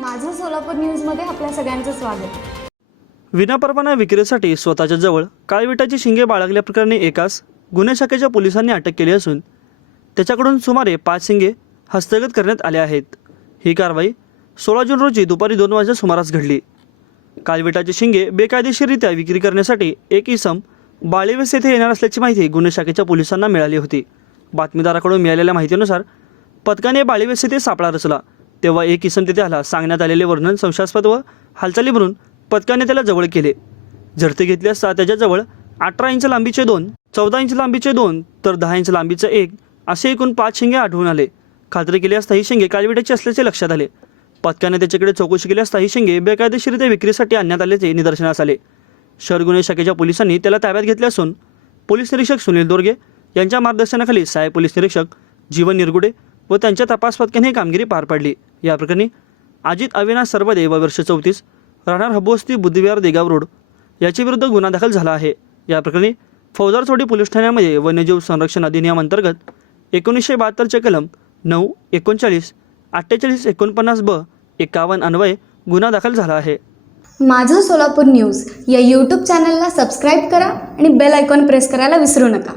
सोलापूर न्यूजमध्ये आपल्या सगळ्यांचं स्वागत. विनापरवाना विक्रीसाठी स्वतःच्या जवळ काळविटाची शिंगे बाळगल्याप्रकरणी एकास गुन्हे शाखेच्या पोलिसांनी अटक केली असून त्याच्याकडून सुमारे पाच शिंगे हस्तगत करण्यात आले आहेत. ही कारवाई सोळा जून रोजी दुपारी दोन वाजता सुमारास घडली. काळविटाचे शिंगे बेकायदेशीररित्या विक्री करण्यासाठी एक इसम बाळेवेस येथे येणार असल्याची माहिती गुन्हे शाखेच्या पोलिसांना मिळाली होती. बातमीदाराकडून मिळालेल्या माहितीनुसार पथकाने बाळेवेस येथे सापळा रचला. तेव्हा एक किसन तिथे आला सांगण्यात आलेले वर्णन संशयास्पद व हालचाली म्हणून पथकाने त्याला जवळ केले. झडती घेतली असता त्याच्याजवळ अठरा इंच लांबीचे दोन चौदा इंच लांबीचे दोन तर दहा इंच लांबीचे एक असे एकूण पाच शिंगे आढळून आले. खात्री केली असता ही शिंगे काळविटाची असल्याचे लक्षात आले. पथकाने त्याच्याकडे चौकशी केली असता ही शिंगे बेकायदेशीरित्या विक्रीसाठी आणण्यात आल्याचे निदर्शनास आले. शहर गुन्हे शाखेच्या पोलिसांनी त्याला ताब्यात घेतले असून पोलीस निरीक्षक सुनील दोरगे यांच्या मार्गदर्शनाखाली सहाय्यक पोलीस निरीक्षक जीवन निरगुडे व त्यांच्या तपास पथकाने ही कामगिरी पार पाडली. या प्रकरणी अजित अविनाश सर्वदेव व वर्ष चौतीस राहणार हब्बोस्ती बुद्धविहार देगाव रोड याच्या विरुद्ध गुन्हा दाखल झाला आहे. या प्रकरणी फौजारचोडी पोलीस ठाण्यामध्ये वन्यजीव संरक्षण अधिनियम अंतर्गत एकोणीसशे बहात्तरचे कलम नऊ एकोणचाळीस अठ्ठेचाळीस एकोणपन्नास ब एकावन्न अन्वये गुन्हा दाखल झाला आहे. माझं सोलापूर न्यूज या यूट्यूब चॅनलला सबस्क्राईब करा आणि बेल आयकॉन प्रेस करायला विसरू नका.